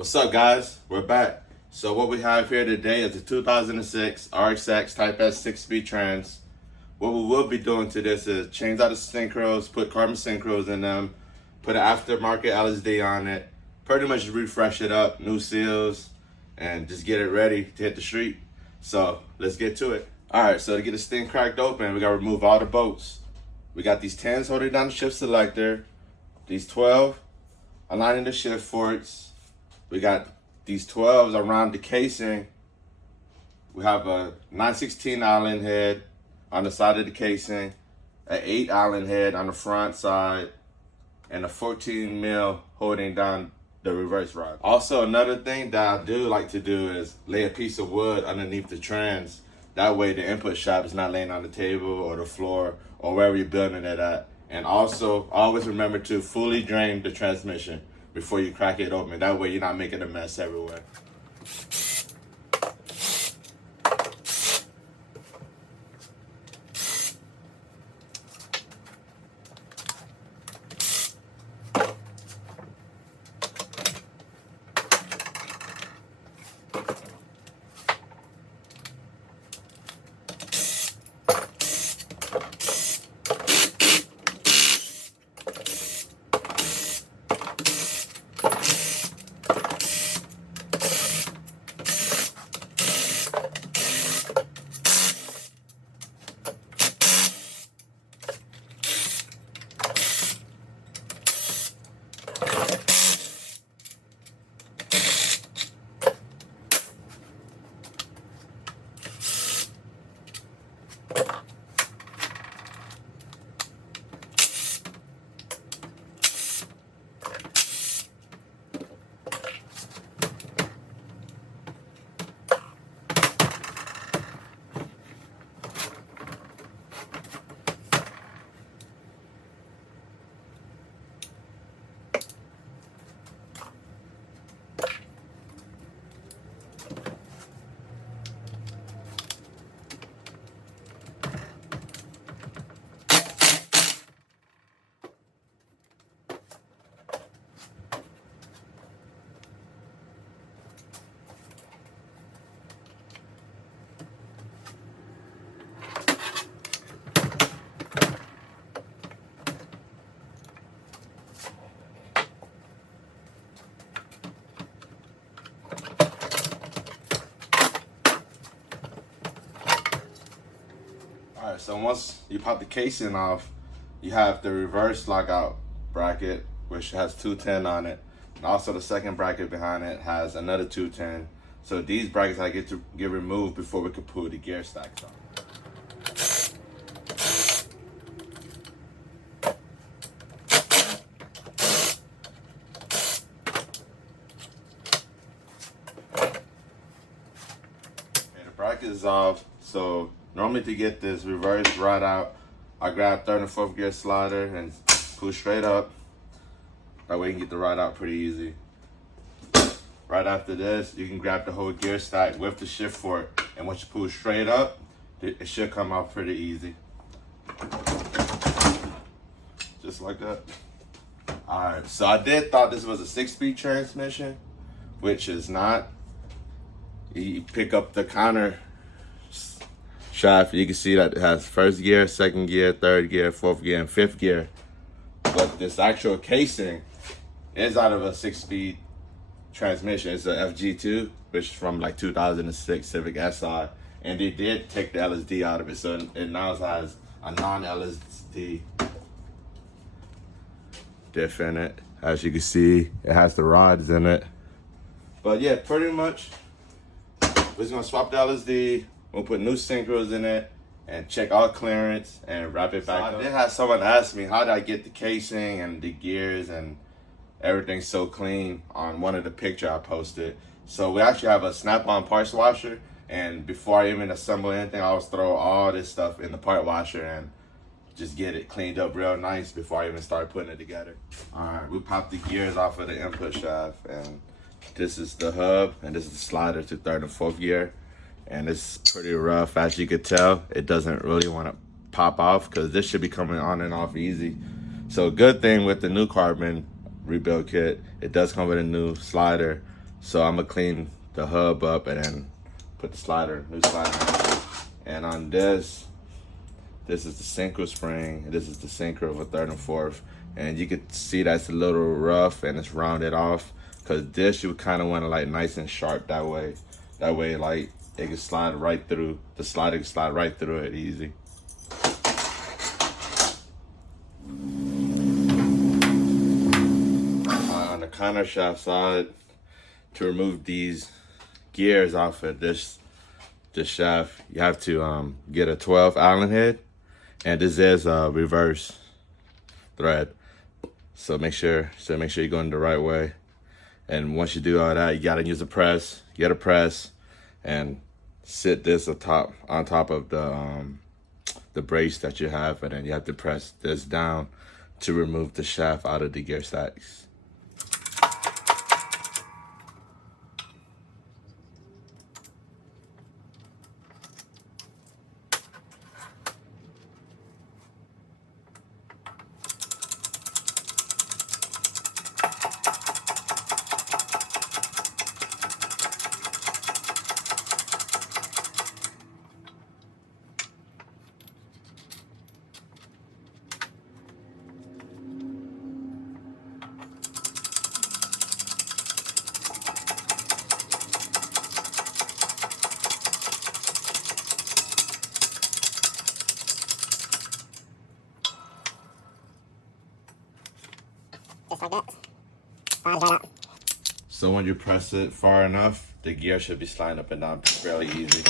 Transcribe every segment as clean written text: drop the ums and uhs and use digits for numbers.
What's up, guys? We're back. So what we have here today is a 2006 RXX Type S 6-speed trans. What we will be doing to this is change out the synchros, put carbon synchros in them, put an aftermarket LSD on it, pretty much refresh it up, new seals, and just get it ready to hit the street. So let's get to it. All right, so to get this thing cracked open, we gotta remove all the bolts. We got these 10s holding down the shift selector, these 12 aligning the shift forks. We got these 12s around the casing. We have a 916 Allen head on the side of the casing, an 8 Allen head on the front side, and a 14 mil holding down the reverse rod. Also, another thing that I do like to do is lay a piece of wood underneath the trans. That way the input shaft is not laying on the table or the floor or wherever you're building it at. And also, always remember to fully drain the transmission before you crack it open. That way you're not making a mess everywhere. All right, so once you pop the casing off, you have the reverse lockout bracket, which has 210 on it. And also the second bracket behind it has another 210. So these brackets I get to get removed before we can put the gear stacks on. Okay, the bracket is off, so normally to get this reverse rod out, I grab third and fourth gear slider and pull straight up. That way you can get the rod out pretty easy. Right after this, you can grab the whole gear stack with the shift fork, and once you pull straight up, it should come out pretty easy. Just like that. All right, so I thought this was a 6-speed transmission, which is not. You pick up the counter shaft, you can see that it has first gear, second gear, third gear, fourth gear, and fifth gear. But this actual casing is out of a 6-speed transmission. It's a FG2, which is from like 2006 Civic Si, and they did take the LSD out of it, so it now has a non-LSD diff in it. As you can see, it has the rods in it. But yeah, pretty much, we're just gonna swap the LSD. We'll put new synchros in it and check all clearance and wrap it back up. I did have someone ask me how did I get the casing and the gears and everything so clean on one of the pictures I posted. So we actually have a snap-on parts washer, and before I even assemble anything, I always throw all this stuff in the part washer and just get it cleaned up real nice before I even start putting it together. All right, we popped the gears off of the input shaft, and this is the hub, and this is the slider to third and fourth gear. And it's pretty rough. As you could tell, it doesn't really want to pop off because this should be coming on and off easy. So good thing with the new carbon rebuild kit, it does come with a new slider So I'm gonna clean the hub up and then put the slider, new slider. And on this is the synchro spring. This is the synchro of a 3rd and 4th. And you can see that's a little rough and it's rounded off. Cause this you kind of want to like nice and sharp that way. That way like it can slide right through. The slider can slide right through it easy. On the counter shaft side, to remove these gears off of this shaft, you have to get a 12 Allen head, and this is a reverse thread. So make sure you're going the right way. And once you do all that, you gotta use a press. Get a press and sit this on top of the brace that you have, and then you have to press this down to remove the shaft out of the gear stacks. Just like that. Slides right out. So when you press it far enough, the gear should be sliding up and down fairly easy.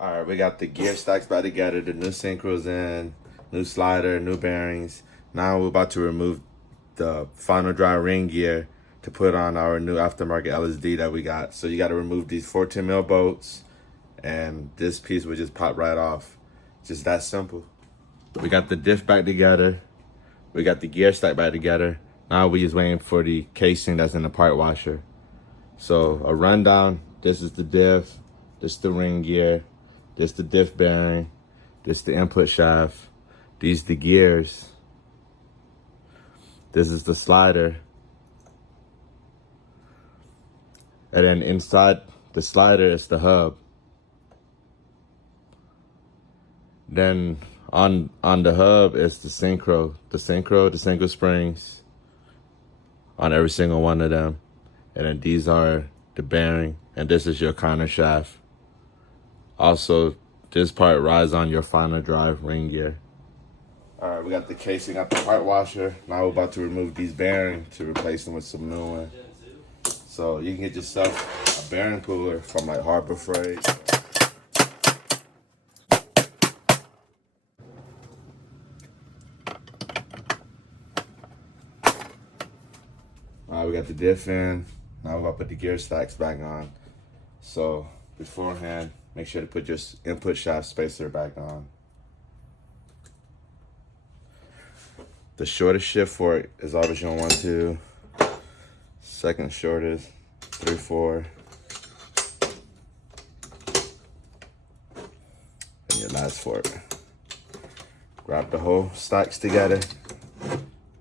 All right, we got the gear stacks back together, the new synchros in, new slider, new bearings. Now we're about to remove the final drive ring gear to put on our new aftermarket LSD that we got. So you got to remove these 14 mil bolts, and this piece will just pop right off. Just that simple. We got the diff back together. We got the gear stack back together. Now we just waiting for the casing that's in the part washer. So a rundown, this is the diff, this is the ring gear, this the diff bearing, this the input shaft, these the gears, this is the slider, and then inside the slider is the hub. Then on the hub is the synchro springs on every single one of them. And then these are the bearing, and this is your counter shaft. Also, this part rides on your final drive ring gear. All right, we got the casing, got the part washer. Now we're about to remove these bearings to replace them with some new ones. So you can get yourself a bearing puller from like Harbor Freight. All right, we got the diff in. Now we're about to put the gear stacks back on. So beforehand, make sure to put your input shaft spacer back on. The shortest shift for it is always your 1, 2. Second shortest, 3, 4. And your last fork. Grab the whole stacks together.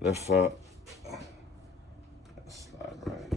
Lift up. Slide right.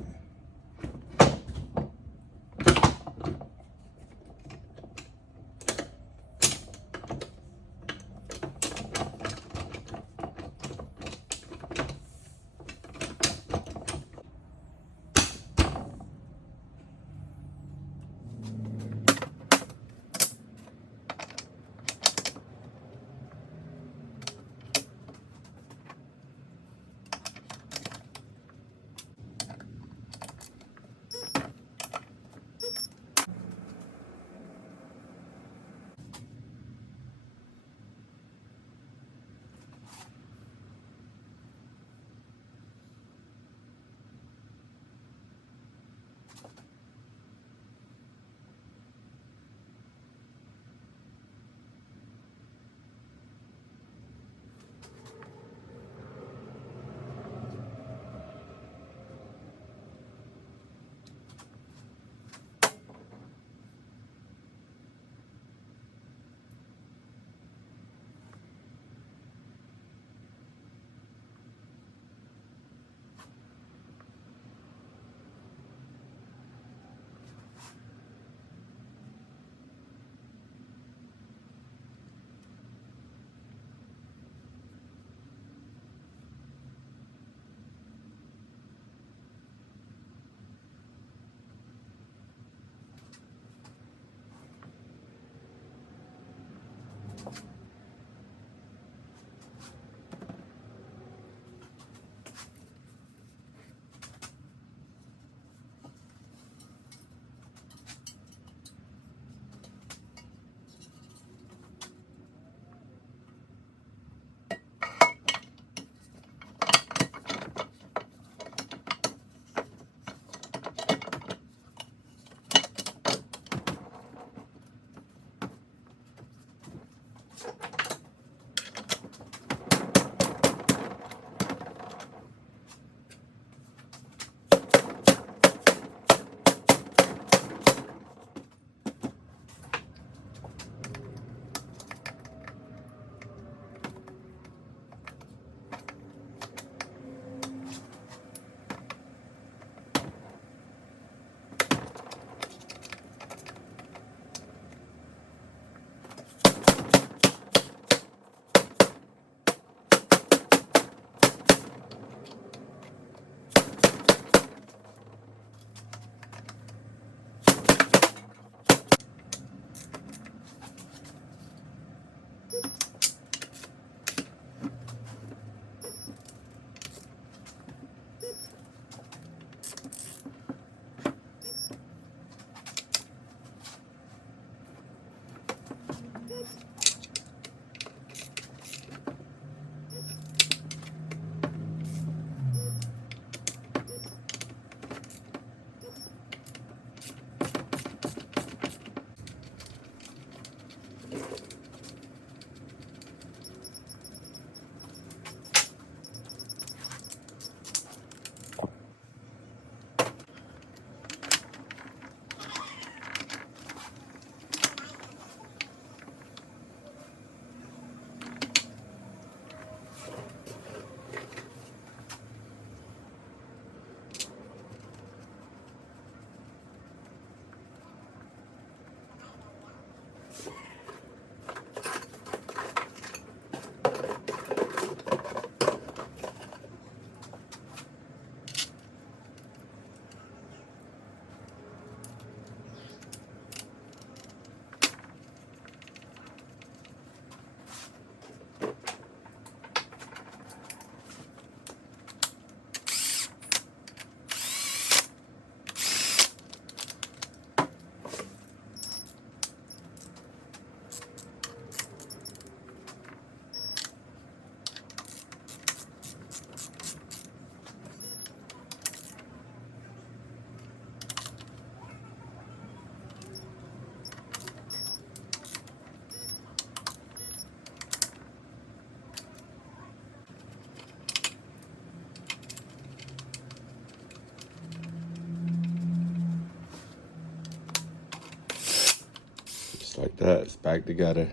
that, it's back together.